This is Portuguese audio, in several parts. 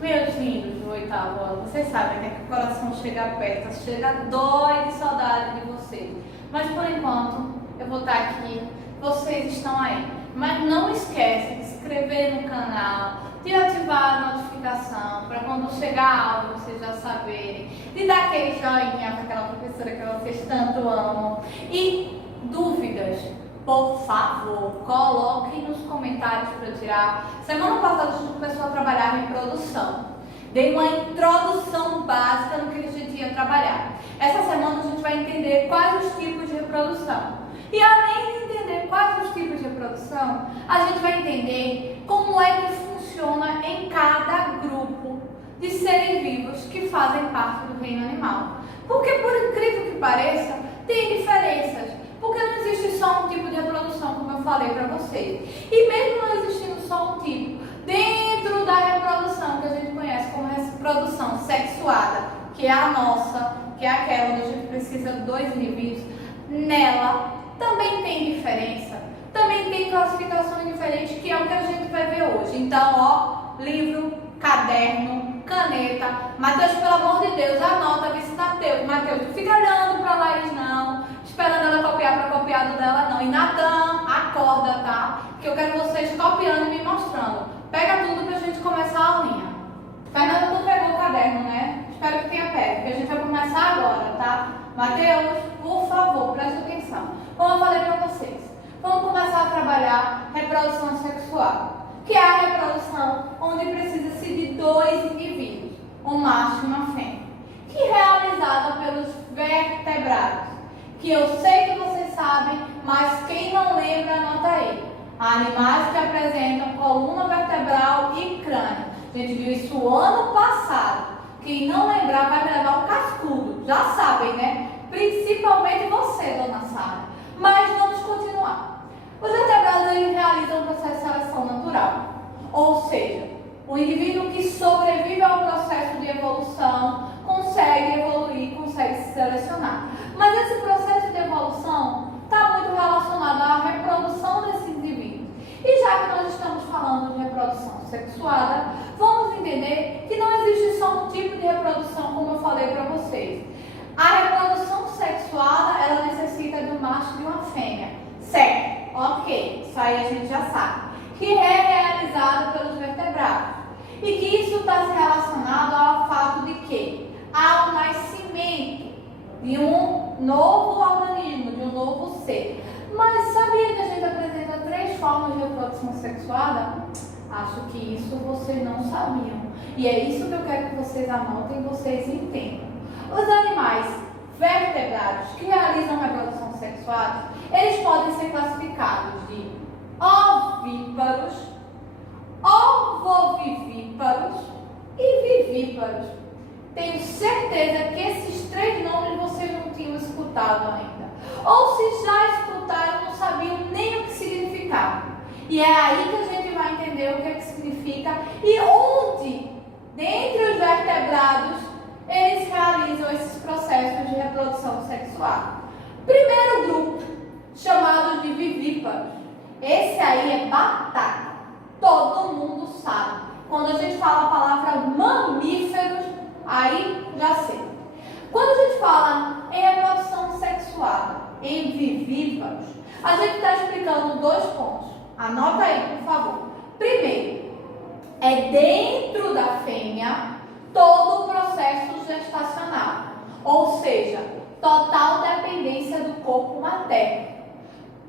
Meus lindos do oitavo ano, vocês sabem que o coração chega perto, chega dói de saudade de vocês. Mas por enquanto eu vou estar aqui, vocês estão aí. Mas não esquece de se inscrever no canal, de ativar a notificação para quando chegar algo vocês já saberem, de dar aquele joinha para aquela professora que vocês tanto amam. E dúvidas, por favor, coloquem nos comentários para eu tirar. Semana passada a gente começou a trabalhar a reprodução. Dei uma introdução básica no que a gente ia trabalhar. Essa semana a gente vai entender quais os tipos de reprodução. E além de entender quais os tipos de reprodução, a gente vai entender como é que funciona em cada grupo de seres vivos que fazem parte do reino animal. Porque, por incrível que pareça, tem diferenças. Porque não existe só um tipo de reprodução, como eu falei para vocês. E mesmo não existindo só um tipo, dentro da reprodução que a gente conhece como reprodução sexuada, que é a nossa, que é aquela onde a gente precisa de dois indivíduos, nela também tem diferença, também tem classificações diferentes, que é o que a gente vai ver hoje. Então, ó, livro, caderno, caneta. Mateus, pelo amor de Deus, anota, vê se Mateus, não fica olhando para Laís não, esperando ela copiar para copiar do dela não. E Natan, acorda, tá? Que eu quero vocês copiando e me mostrando. Pega tudo pra gente começar a aulinha. Fernanda, tu pegou o caderno, né? Espero que tenha pego, porque a gente vai começar agora, tá? Mateus, por favor, preste atenção. Como eu falei pra vocês, vamos começar a trabalhar reprodução sexual, que é a reprodução onde precisa-se de dois indivíduos, um macho e uma fêmea, que é realizada pelos vertebrados, que eu sei que vocês sabem, mas quem não lembra, anota aí. Animais que apresentam coluna vertebral e crânio. A gente viu isso ano passado. Quem não lembrar vai me levar um cascudo. Já sabem, né? Principalmente você, dona Sara. Mas vamos continuar. Os vertebrados eles realizam um processo de seleção natural. Ou seja, o indivíduo que sobrevive ao processo de evolução consegue evoluir, consegue se selecionar. Mas esse processo de evolução está muito relacionado à reprodução desses indivíduos. E já que nós estamos falando de reprodução sexuada, vamos entender que não existe só um tipo de reprodução, como eu falei para vocês. A reprodução sexuada, ela necessita de um macho e de uma fêmea. Certo, ok, isso aí a gente já sabe. Que é realizada pelos vertebrados. E que isso está relacionado ao fato de que há o nascimento de um novo organismo, de um novo ser. Mas sabia que a gente apresenta 3 formas de reprodução sexuada? Acho que isso vocês não sabiam. E é isso que eu quero que vocês anotem e vocês entendam. Os animais vertebrados que realizam reprodução sexuada, eles podem ser classificados de ovíparos, ovovivíparos e vivíparos. Tenho certeza que esses 3 nomes vocês não tinham escutado ainda. Ou se já escutaram, não sabiam nem o que significava. E é aí que a gente vai entender o que é que significa e onde, dentre os vertebrados, eles realizam esses processos de reprodução sexual. Primeiro grupo, chamado de vivíparos. Esse aí é batata. Todo mundo sabe. Quando a gente fala a palavra mamíferos, aí já sei. Quando a gente fala em reprodução sexuada, em vivíparos, a gente está explicando 2 pontos. Anota aí, por favor. Primeiro, é dentro da fêmea todo o processo gestacional. Ou seja, total dependência do corpo materno.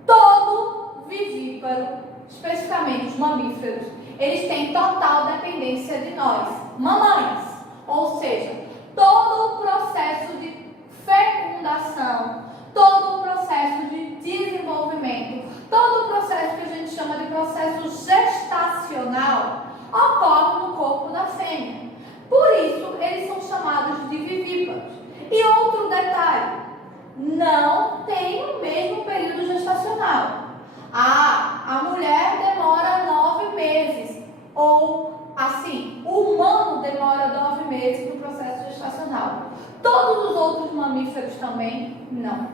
Todo vivíparo, especificamente os mamíferos, eles têm total dependência de nós, mamães. Ou seja, todo o processo de fecundação, todo o processo de desenvolvimento, todo o processo que a gente chama de processo gestacional ocorre no corpo da fêmea. Por isso, eles são chamados de vivíparos. E outro detalhe, não tem o mesmo período gestacional. A mulher demora 9 meses, ou assim, o humano demora 9 meses no processo gestacional. Todos os outros mamíferos também não.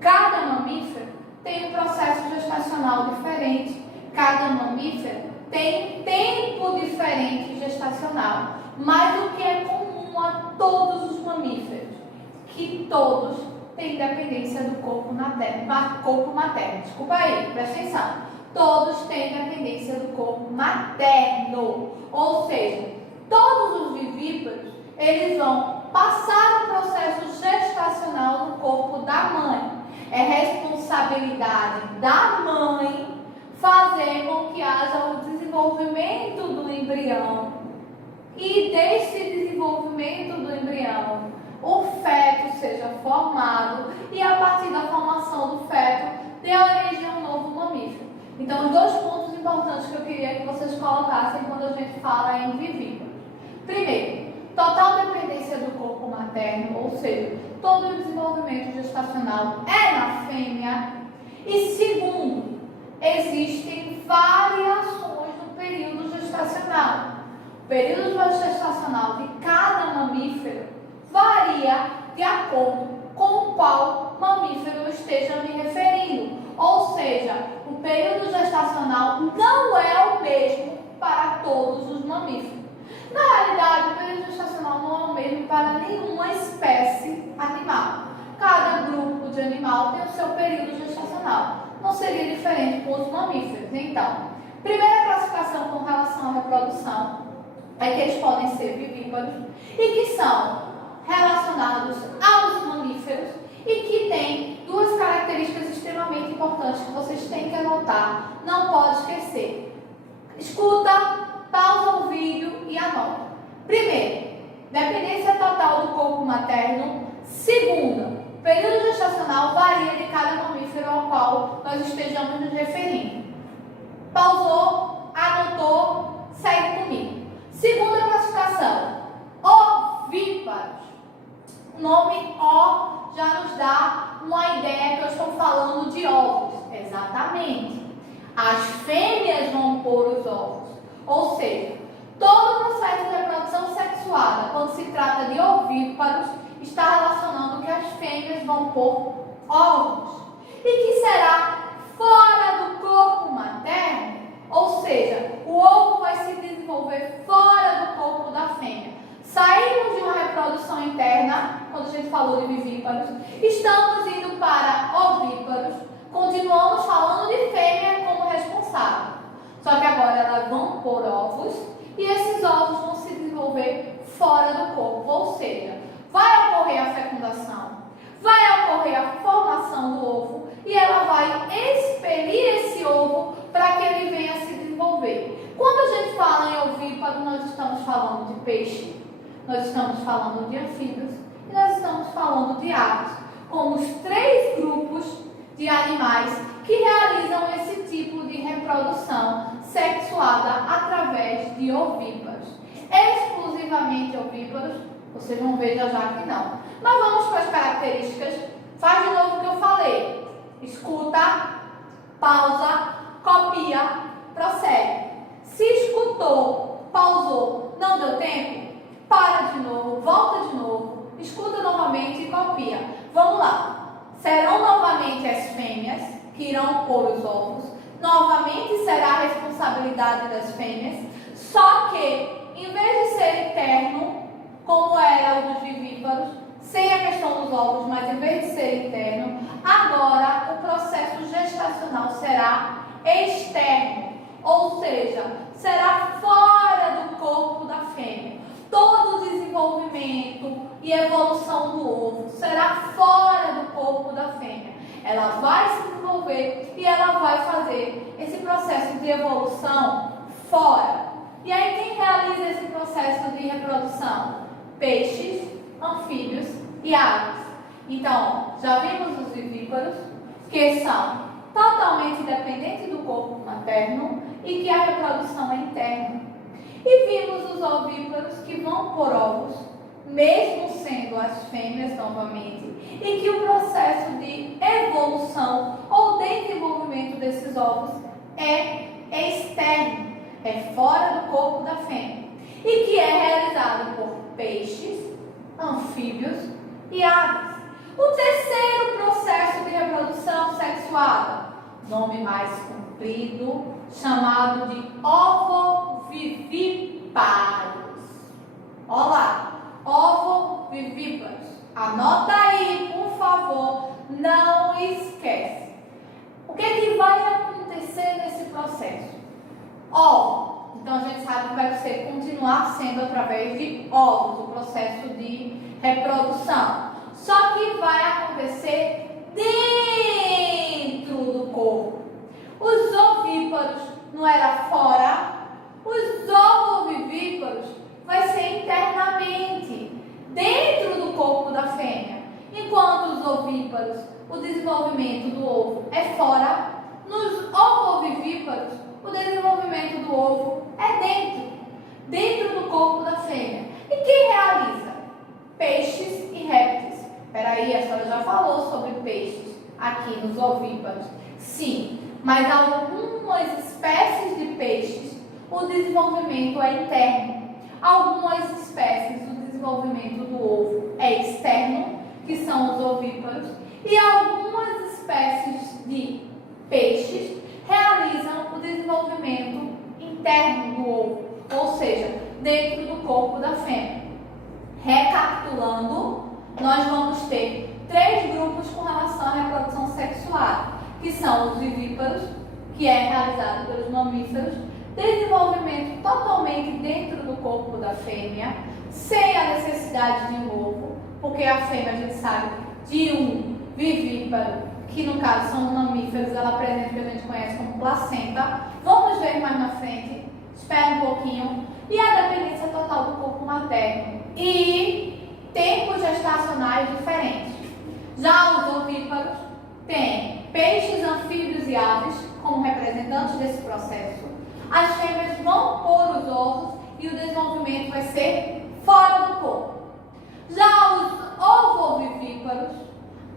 Cada mamífero tem um processo gestacional diferente. Cada mamífero tem tempo diferente gestacional. gestacional, mas o que é comum a todos os mamíferos, que todos têm dependência do corpo materno. Desculpa aí, presta atenção. Todos têm dependência do corpo materno, ou seja, todos os vivíparos, eles vão passar o processo gestacional no corpo da mãe. É responsabilidade da mãe fazer com que haja o desenvolvimento do embrião. E desse desenvolvimento do embrião, o feto seja formado e a partir da formação do feto dê origem a um novo mamífero. Então, os dois pontos importantes que eu queria que vocês colocassem quando a gente fala em vivíparos. Primeiro, total dependência do corpo materno, ou seja, todo o desenvolvimento gestacional é na fêmea. E segundo, existem variações no período gestacional. O período gestacional de cada mamífero varia de acordo com qual mamífero eu esteja me referindo. Ou seja, o período gestacional não é o mesmo para todos os mamíferos. Na realidade, o período gestacional não é o mesmo para nenhuma espécie animal. Cada grupo de animal tem o seu período gestacional. Não seria diferente com os mamíferos. Então, primeira classificação com relação à reprodução é que eles podem ser vivíparos e que são relacionados aos mamíferos e que têm duas características extremamente importantes que vocês têm que anotar. Não pode esquecer. Escuta, pausa o vídeo e anota. Primeiro, dependência total do corpo materno. Segunda, o período gestacional varia de cada mamífero ao qual nós estejamos nos referindo. Pausou, anotou, segue comigo. Segunda classificação, ovíparos. O nome O já nos dá uma ideia que eu estou falando de ovos. Exatamente. As fêmeas vão pôr os ovos. Ou seja, todo o processo de reprodução sexuada, quando se trata de ovíparos, está relacionando que as fêmeas vão pôr ovos. E que será fora do corpo materno, ou seja, o ovo vai se desenvolver fora do corpo da fêmea. Saímos de uma reprodução interna, quando a gente falou de vivíparos, estamos indo para ovíparos, continuamos falando de fêmea como responsável. Só que agora elas vão pôr ovos e esses ovos vão se desenvolver fora do corpo, ou seja, vai ocorrer a fecundação, vai ocorrer a formação do ovo e ela vai expelir esse ovo para que ele venha se desenvolver. Quando a gente fala em ovíparo, nós estamos falando de peixe, nós estamos falando de anfíbios e nós estamos falando de aves, como os três grupos de animais que realizam esse tipo de reprodução sexuada através de ovíparos. Exclusivamente ovíparos, vocês vão ver já que não. Mas vamos para as características. Faz de novo o que eu falei. Escuta, pausa, copia, prossegue. Se escutou, pausou, não deu tempo, para de novo, volta de novo, escuta novamente e copia. Vamos lá. Serão novamente as fêmeas que irão pôr os ovos. Novamente será a responsabilidade das fêmeas. Só que, em vez de ser interno, como era o dos vivíparos, sem a questão dos ovos, mas em vez de ser interno, agora o processo gestacional será externo. Ou seja, será fora do corpo da fêmea. Todo o desenvolvimento e evolução do ovo será fora do corpo da fêmea. Ela vai se desenvolver e ela vai fazer esse processo de evolução fora. E aí quem realiza esse processo de reprodução? Peixes, anfíbios e aves. Então, já vimos os vivíparos, que são totalmente dependentes do corpo materno e que a reprodução é interna. E vimos os ovíparos que vão pôr ovos, mesmo sendo as fêmeas novamente, e que o processo de evolução ou desenvolvimento desses ovos é externo, é fora do corpo da fêmea, e que é realizado por peixes, anfíbios e aves. O terceiro processo de reprodução sexuada, nome mais comprido, chamado de ovovivíparo. continuar sendo através de ovos, o processo de reprodução. Só que vai acontecer dentro do corpo. Os ovíparos não era fora, os ovovivíparos vai ser internamente, dentro do corpo da fêmea. Enquanto os ovíparos, o desenvolvimento do ovo é fora, nos ovovivíparos, o desenvolvimento do ovo é dentro do corpo da fêmea. E quem realiza? Peixes e répteis. Peraí, a senhora já falou sobre peixes aqui nos ovíparos. Sim, mas algumas espécies de peixes, o desenvolvimento é interno. Algumas espécies, o desenvolvimento do ovo é externo, que são os ovíparos. E algumas espécies de peixes realizam o desenvolvimento interno do ovo, ou seja, dentro do corpo da fêmea. Recapitulando, nós vamos ter 3 grupos com relação à reprodução sexual, que são os vivíparos, que é realizado pelos mamíferos, desenvolvimento totalmente dentro do corpo da fêmea, sem a necessidade de um ovo, porque a fêmea, a gente sabe, de um vivíparo, que no caso são os mamíferos, ela apresenta o que a gente conhece como placenta. Vamos ver mais na frente, espera um pouquinho. E a dependência total do corpo materno e tempos gestacionais diferentes. Já os ovíparos têm peixes, anfíbios e aves como representantes desse processo. As fêmeas vão pôr os ovos e o desenvolvimento vai ser fora do corpo. Já os ovovivíparos,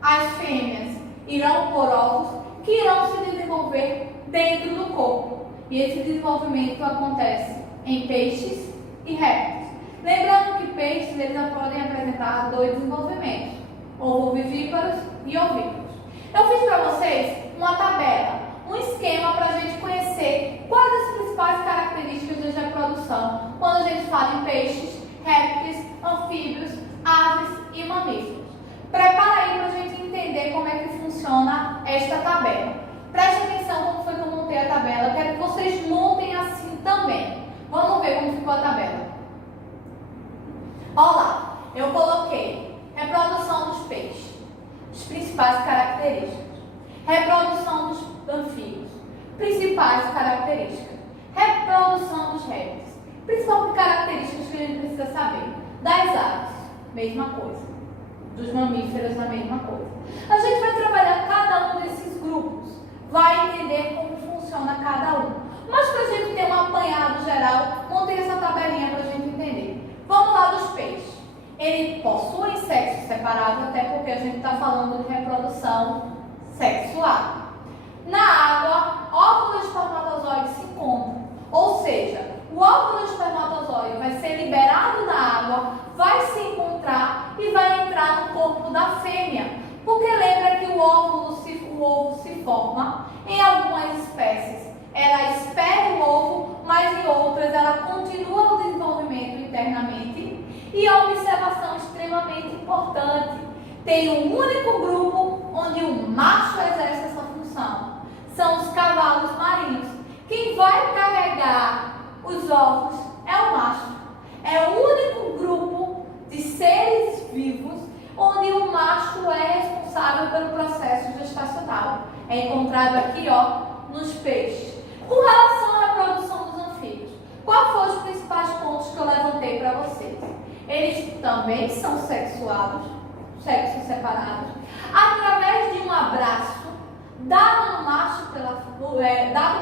as fêmeas irão pôr ovos que irão se desenvolver dentro do corpo. E esse desenvolvimento acontece em peixes e répteis. Lembrando que peixes eles podem apresentar 2 desenvolvimentos, ovovivíparos e ovíparos. Eu fiz para vocês uma tabela, um esquema para a gente conhecer quais as principais características de reprodução quando a gente fala em peixes, répteis, anfíbios, aves e mamíferos. Prepara aí para a gente entender como é que funciona esta tabela. Preste atenção como foi que eu montei a tabela. Eu quero que vocês montem assim também. Vamos ver como ficou a tabela. Olha lá, eu coloquei reprodução dos peixes, as principais características. Reprodução dos anfíbios, principais características. Reprodução dos répteis, principais características que a gente precisa saber. Das aves, mesma coisa. Dos mamíferos, a mesma coisa. A gente vai trabalhar cada um desses grupos, vai entender como funciona cada um. Mas para a gente ter um apanhado geral, montei essa tabelinha para a gente entender. Vamos lá dos peixes. Eles possuem sexo separado, até porque a gente está falando de reprodução sexual. Na água, óvulo e espermatozoide se encontram. Ou seja, o óvulo e espermatozoide vai ser liberado da água, vai se encontrar e vai entrar no corpo da fêmea. Porque lembra que o ovo se forma em algumas espécies. Ela espera o ovo, mas em outras ela continua o desenvolvimento internamente. E a observação extremamente importante. Tem um único grupo onde o macho exerce essa função. São os cavalos marinhos. Quem vai carregar os ovos é o macho. É o único grupo de seres vivos onde o macho é responsável pelo processo gestacional. É encontrado aqui, ó, nos peixes. Com relação à reprodução dos anfíbios, quais foram os principais pontos que eu levantei para vocês? Eles também são sexuados, sexos separados, através de um abraço dado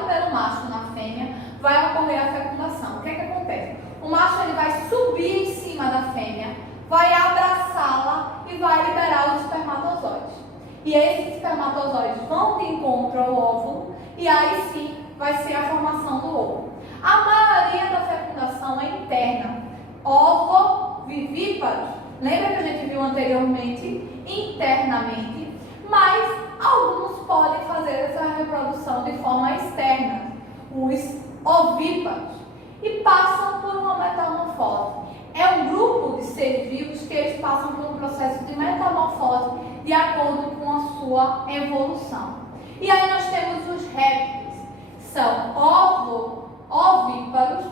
pelo macho na fêmea, vai ocorrer a fecundação. O que é que acontece? O macho ele vai subir em cima da fêmea, vai abraçá-la e vai liberar os espermatozoides. E esses espermatozoides vão de encontro ao óvulo e aí sim vai ser a formação do ovo. A maioria da fecundação é interna. Ovovivíparos, lembra que a gente viu anteriormente, internamente, mas alguns podem fazer essa reprodução de forma externa, os ovíparos, e passam por uma metamorfose. É um grupo de seres vivos que eles passam por um processo de metamorfose de acordo com a sua evolução. E aí nós temos os répteis, são ovíparos,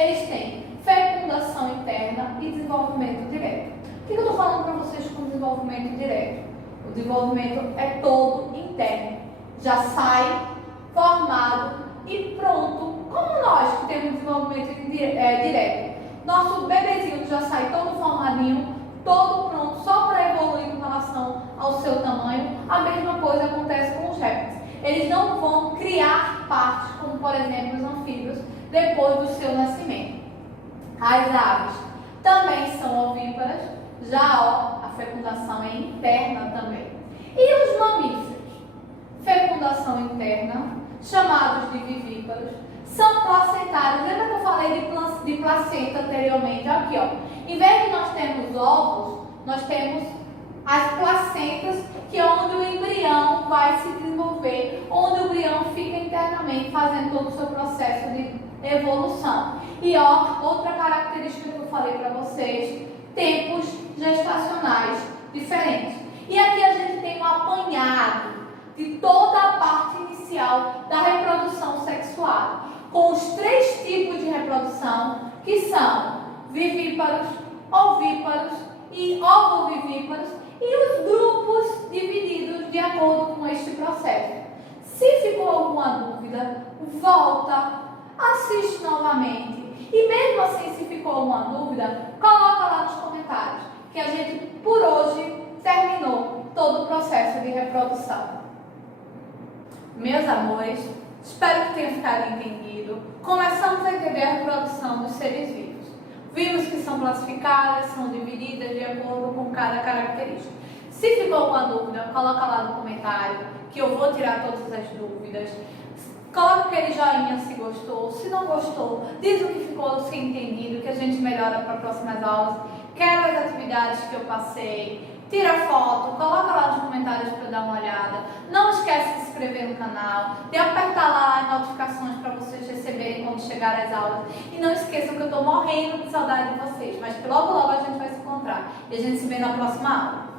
eles têm fecundação interna e desenvolvimento direto. O que eu estou falando para vocês com desenvolvimento direto? O desenvolvimento é todo interno, já sai formado e pronto, como nós que temos desenvolvimento direto. Nosso bebezinho já sai todo formadinho, todo pronto, só para evoluir com relação ao seu tamanho. A mesma coisa acontece com os répteis. Eles não vão criar partes, como por exemplo os anfíbios, depois do seu nascimento. As aves também são ovíparas, já a fecundação é interna também. E os mamíferos? Fecundação interna, chamados de vivíparos, são placentários. Lembra que eu falei de placenta anteriormente? Aqui, ó. Em vez de nós termos ovos, nós temos as placentas, que é onde o embrião vai se desenvolver, onde o embrião fica internamente fazendo todo o seu processo de evolução. E ó, outra característica que eu falei para vocês, tempos gestacionais diferentes. E aqui a gente tem um apanhado de toda a parte inicial da reprodução sexual, com os 3 tipos de reprodução, que são vivíparos, ovíparos e ovovivíparos, e os grupos divididos de acordo com este processo. Se ficou alguma dúvida, volta, assiste novamente. E mesmo assim, se ficou alguma dúvida, coloca lá nos comentários, que a gente, por hoje, terminou todo o processo de reprodução. Meus amores, espero que tenha ficado entendido. Começamos a entender a reprodução dos seres vivos. Vimos que são classificadas, são divididas de acordo com cada característica. Se ficou alguma dúvida, coloca lá no comentário, que eu vou tirar todas as dúvidas. Coloca aquele joinha se gostou. Se não gostou, diz o que ficou sem entendido, que a gente melhora para próximas aulas. Quero as atividades que eu passei. Tira foto, coloca lá nos comentários para dar uma olhada. Não esquece de se inscrever no canal, de apertar lá as notificações para vocês receberem quando chegar as aulas. E não esqueçam que eu estou morrendo de saudade de vocês, mas que logo logo a gente vai se encontrar. E a gente se vê na próxima aula.